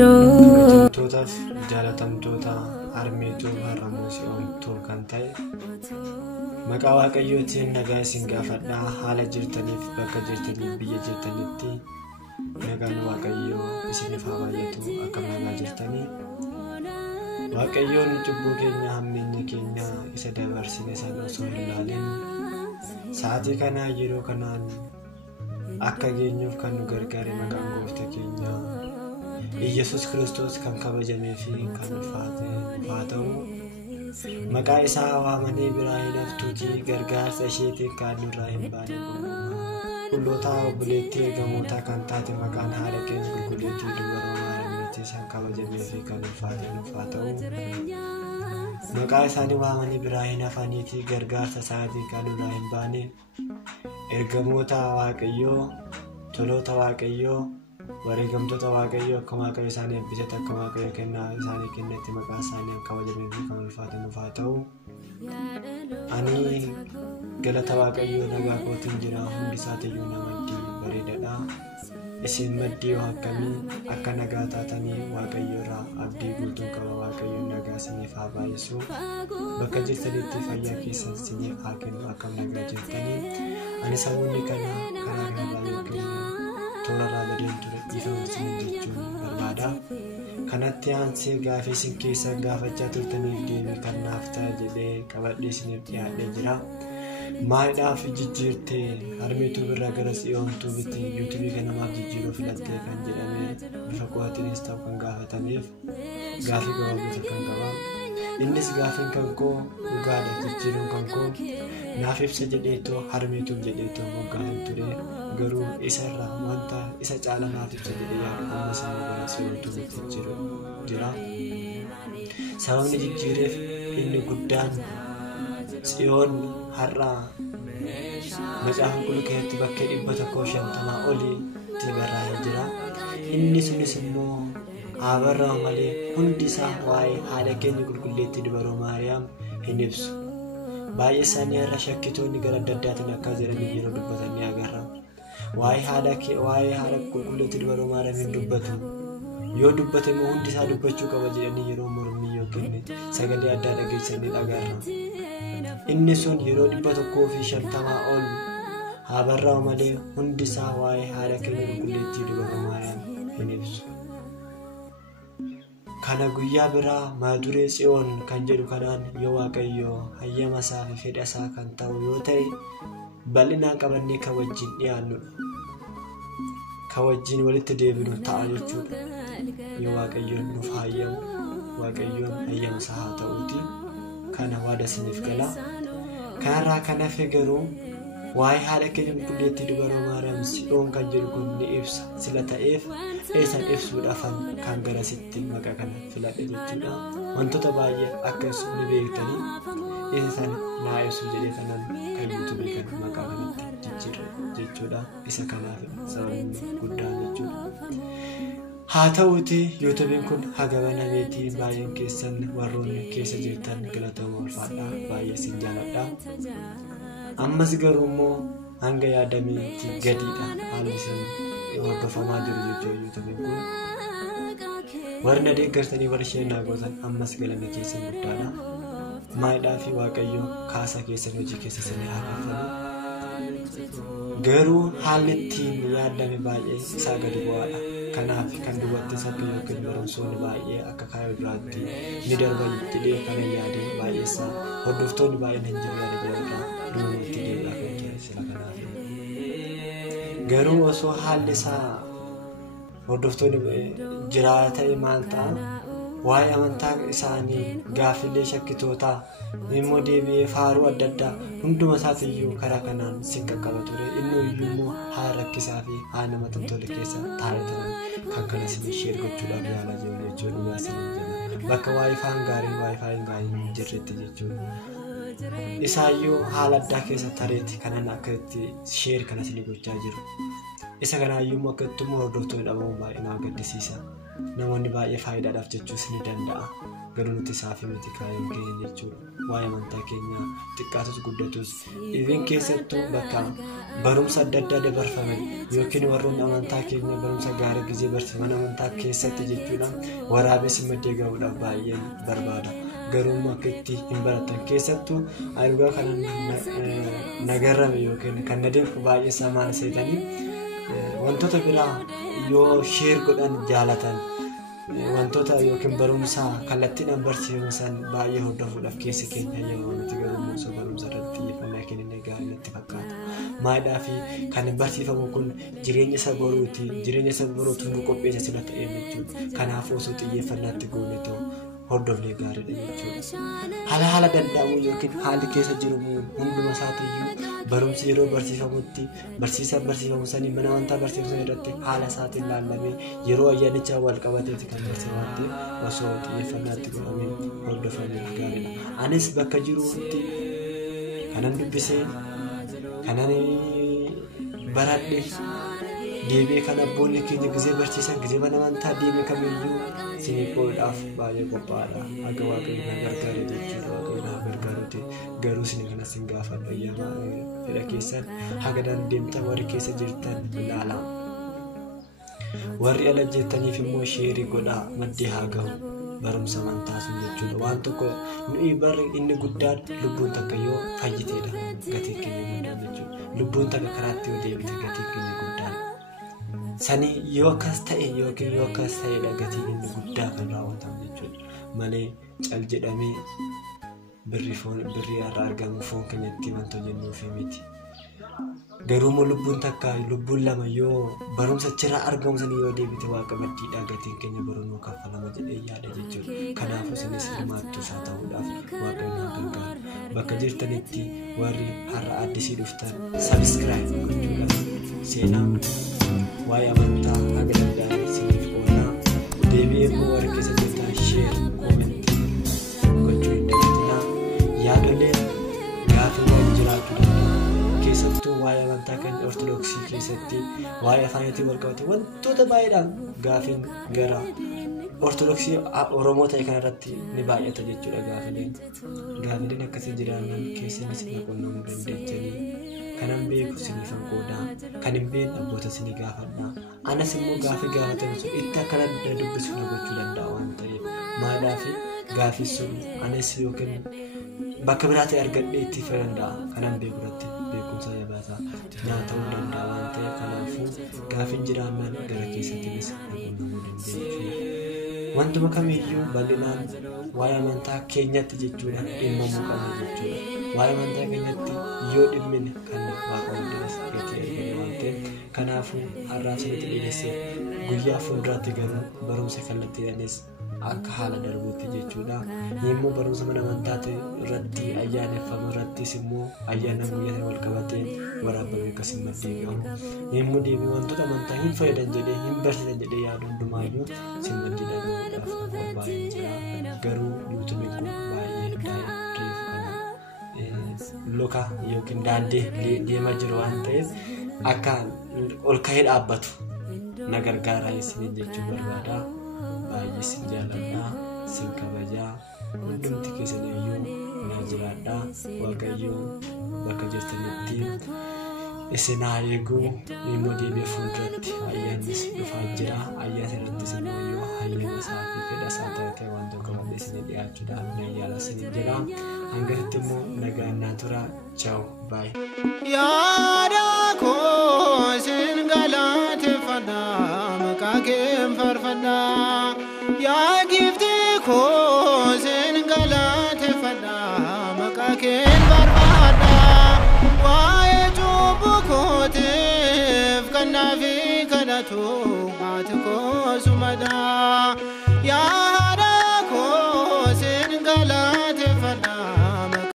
Kabajamtootaaf jaalatamtoota armeetuu harramuusii oomtuu kan ta'e maqaa Waaqayyootiin nagaa isin gaafadhaa. Haala jirtaniif bakka jirtaniif biyya jirtanitti nagaan Waaqayyoo isiniif haa baay'atu. Akka nagaa jirtanii Waaqayyoon cubbuu keenya hammeenya keenya isa dabarsine sana osoo hin ilaalin sa'aatii kanaa yeroo kanaan akka geenyuuf kan nu gargaare maqaan gooftaa keenya Yesus Kristos kan kabajamee fi kan ulfaate ta'u maqaa isaa waamanii biraa hin haftuutii gargaarsa isheetiin kan nurraa hin baane qulqulloota obboleettii eegamoota kan taate maqaan haadha keenya qulqulleettii dubaroo maariyaamiitti kan kabajamee fi kan ulfaate ta'u maqaa isaanii waamanii biraa hin hafaniitii gargaarsa isaatiin kan nurraa hin baane ergamoota Waaqayyoo toloota Waaqayyoo wareegamtoota Waaqayyoo akkuma Waaqayyo isaanii eebbisate akkuma Waaqayyo kennaa isaanii kennetti maqaa isaanii kabajamee fi kan ulfaate ta'u ani galata Waaqayyoo nagaa kootiin jira hundi isaatiiyyuu namaddii bareedaadha. Isin maddii yoo akkamii akka nagaa taatanii Waaqayyo irraa abdii guutuu qaba. Waaqayyoon nagaa isiniif haa baay'isu. Bakka jirtanitti fayyaa keessan isiniif haa kennu akkam nagaa jirtanii. Ani saboonni kana karaa baay'ee kennu toorarraa badeen ture dhiifama isin jechuun barbaada. Kanatti aansee gaafii isin keessan gaafachaa turtaniif deebii kan naaf ta'a jedhee qabadhee isiniif dhiyaadhee jira. Maaliidhaaf jijjiirtee harmeetuu birraa gara si'oomtuu bitti yuutuubii kana maaf jijjiiruu filattee kan jedhamee bifa qo'atiinis ta'u kan gaafatameef gaafii gabaabduu kan qabaa. Innis gaafiin kan koo dhugaadha jijjiiruun kan koo naaf ibsa jedheetoo harmeetuuf jedheetoo moggaatiin ture garuu isarraa wanta isa caala naaf ibsa jedhee yaadu amma isaanii gara si'oomtuu bitti jira. Sababni jijjiireef inni guddaan Tsiyoon har'aa macaafa qulqulluu keessatti bakkee 150 oliitti barraa'ee jira. Inni sunis immoo haa barraa'u malee hundi isaa waa'ee haadha keenya qulqulleettii dubaroo Maariyaam hin ibsu. Baay'ee isaanii irra shakkitoonni gara adda addaatiin akka jedhanii yeroo dubbatan ni agarra. Waa'ee haadha qulqulleettii dubaroo Maariyaam hin dubbatu. Yoo dubbate immoo hundi isaa dubbachuu qaba jedhanii yeroo mormii yookiin sagalee addaa dhageessanii agarra. Inni sun yeroo 150 ol haa barraa'u malee hundi isaa waa'ee haadha keenya qulqulleettii dubaroo Maariyaam hin ibsu. Kana guyyaa biraa maaduree Tsiyoon kan jedhu kanaan yoo Waaqayyo hayyama isaa fi fedha isaa kan ta'u yoo ta'e bal'inaan qabannee kan wajjin dhiyaannudha. Kan wajjin walitti deebinu ta'a jechuudha. Yoo Waaqayyoon nuuf hayyamu Waaqayyoon hayyama isaa haa ta'uuti. Kana waada isiniif gala. Kanarraa kan hafe garuu waa'ee haadha keenya qulqulleettii dubaroo Maariyaam Tsiyoon kan jedhu kun ni ibsa sila ta'eef eessan ibsuudhaaf kan garasitti maqaa kana filadhe jechuudha. Wantoota baay'ee akka isin beektanii eessan naa ibsu jedhee kanan kan yuutuubii kan maqaa kanatti jijjiirre jechuudha. Isa kanaaf sababni guddaan jechuudha. Haa ta'uuti yuutuubiin kun haga banameetii baay'een keessan warroonni keessa jirtan galatooma ulfaadhaa baay'ee isin jaaladha. Ammas garuu immoo hanga yaadameetti gadiidha haalli isin hordofamaa jiru jechuudha yuutuubiin kun. Warri na deeggartanii warri isheen naa gootan ammas galame keessan guddaadha. Maayidhaa fi Waaqayyo kaasa keessan hojii keessa isin haa kaffalu. Garuu haalli ittiin yaadame baay'ee isaa gadi bu'aadha. Kanaaf kan duwwaatti sabbi yookiin barumsoonni baay'ee akka kaayoo duraatti ni darban jedhee kana yaade baay'ee isaa hordoftoonni baay'een hin jiru yaada jedhudha. Duwwaatti deebi'aa kan jiran sila kanaaf. Garuu osoo haalli isaa hordoftoonni jiraatanii maal ta'a waa'ee amantaa isaanii gaaffilee shakkitootaa immoo deebi'ee faaruu adda addaa hunduma isaatiiyyuu karaa kanaan sin qaqqaba ture. Inni iyyuu haa rakkisaa fi haa namatti hin tolle keessa taa'ee turan kan kana sin ishee gochuudhaaf yaalaa jiru jechuudha. Dhugaa sin jira bakka waayifaan gaarii hin jirretti jechuudha. Isaayyuu haala addaa keessa tareetti kanan akka itti sheer kana sin gochaa jiru. Isa kanaayyuu akka ittummoo hordoftoonni dhabamu baay'ee nama gaddisiisa. Namoonni baay'ee faayidaadhaaf jechuus ni danda'a. garuu nuti saafi miti kaayoon keenya jechuudha. Waa'ee amantaa keenya xiqqaatus guddatus even keessattuu bakka barumsa adda addaa dabarfaman yookiin warroonni amantaa keenya barumsa gaarii gizee barsiifaman amantaa keessatti jechuudha waraabessi maddee gahuudhaaf baay'een barbaada. Garuu akka itti hin baratan keessattuu dhugaa kan nagarrame yookiin kan nadeemku baay'ee samaan seetanii wantoota biraa yoo sheer godhan jaalatan wantoota yookiin barumsa kallattiidhaan barsiifaman baay'ee hordofuudhaaf keessi keenya yeroo nuti garuu osoo barumsa irratti xiyyeeffannaa kennine gaarii natti fakkaata. Maadhaa fi kan barsiifamu kun jireenya isa boruuti. Jireenya isa boruutu nu qopheessa sila ta'ee jechuudha. Kanaafuu osoo xiyyeeffannaatti goone ta'u hordofnee gaariidha jechuudha. Haala danda'amu yookiin haalli keessa jiru hunduma isaatiiyyuu barumsi yeroo barsiifamutti barsiisaan barsiifamu sanii mana amantaa barsiifamu irratti haala isaatiin laallamee yeroo ayyaanichaa wal qabateeti kan barsiifamutti osoo xiyyeeffannaatti godhamee hordofamee gaariidha. Anis bakka jirutti kanan dubbisee kanan baradhe deebi'ee kan abboonni keenya gizee barsiisan gizee mana amantaa deemee kamiyyuu siniiqoodhaaf baay'ee qophaa'aadha. Akka waaqayyo na gargaare jechuudha. Waaqayyo na gargaaruuti garuu isin kanas hin gaafadhu ayyaana fedha keessan haga dandeemtan warri keessa jirtan ilaalaa. Warri ala jettaniif immoo sheerii godhaa maddee haa gahu barumsa amantaa sun jechuudha. Waan tokko nuyi barri inni guddaan lubbuun takka yoo fayyiteedha gatii keenya guddaan jechuudha. Lubbuun takka karaatti yoo deebite gatii keenya guddaan. Sanii yoo akkas ta'e yookiin yoo akkas ta'edha gatiin inni guddaa kan raawwatamu jechuudha. Malee cal jedhamee birrii irraa argamu foon keenyatti wanto jennuufi miti. Garuu lubbuun takka lubbuun lama yoo barumsa achirraa argamu sanii yoo deebite waaqa maddiidhaa gatiin keenya baruu kaffalama jedhee yaada jechuudha. Kanaafuu isinis hirmaattuu isaa ta'uudhaaf waaqayyo na gargaaru. Bakka jirtanitti warri har'a addisii dhuftan sabiskiraayib gochuudhaaf seenaa waa'ee amantaa haga danda'an isiniif oolaa. Deebi'ee immoo warri keessa jirtan sheer koomentii gochuu hin dagatinaa. Yaadoleen gaafa waan jiraachuu danda'a. Keessattuu waa'ee amantaa kan ortodoksii keessatti waa'ee afaaniitiin wal qabate wantoota baay'eedhaan gaafiin gara ortodoksii Oromoo ta'e kanarratti ni baay'ata jechuudha. Gaafileen akkasii jiraannan keessanis quunnamuu dandeechanii. Kanan beeku sinifan qoodaa kan hin beekne abboota sinii gaafadhaa. Anas immoo gaafii gaafatan sun itti akka dubbisu na gochuu danda'a waan ta'eef maadhaaf gaafii sun anas yookiin bakka biraatti argadhee itti fayyada'a. Kanan beeku irratti beekumsa jabaataa nyaata'uu danda'a waan ta'eef kanaafuu gaafiin jiraannan gara keessattinis quunnamuu dandeessu. Wantuma kamiyyuu bal'inaan waa'ee amantaa keenyatti jechuudha dhimmamuu qabna jechuudha. Waa'ee amantaa keenyatti yoo dhimmine kan waaqa hundinas gatii argina waan ta'eef kanaafuu har'aaf isinitti dhiyeessee guyyaa fuulduraatti garuu barumsa kallattiidhaanis akka haala darbuutti jechuudha. Yemmuu barumsa mana amantaa irratti ayyaaneffamu irrattis immoo ayyaana guyyaa wal qabateen waraabamee akkasiin maddee gahu. Yemmuu deebii wantoota amantaa hin fayyadan jedhee hin barsiisan jedhee yaadu hundumaayyuu sin maddii dhabuudhaaf baay'ee jira. Garuu yuutuubiin kun baay'ee reef kana loka yookiin daandii deemaa jiru waan ta'eef akka ol ka'ee dhaabbatu na gargaara isiniin jechuu barbaada. Baay'ee sin jaalladhaa sin kabajaa hundumti keessaniyyuu na jiraadhaa. Waaqayyo bakka jirtanitti isin haa eegu. Immoo deebi'ee fuulduratti ayyaannis dhufaa jira. Ayyaana irrattis immoo yoo ayyaana isaa fi fedha isaa ta'e waan tokko malee isin dhiyaachuudhaan ni ayyaana isin jira. Hangasitti immoo nagaan naa tura. Ciao bye. Yaada koo isin galateeffadhaa maqaa kee faarfadhaa. Yaa giiftii koo isin galateeffadhaa maqaa kee faarfadhaa. Waa'ee cubbuu kootiif kan naaf kadhatu haati koo sumadhaa. Yaada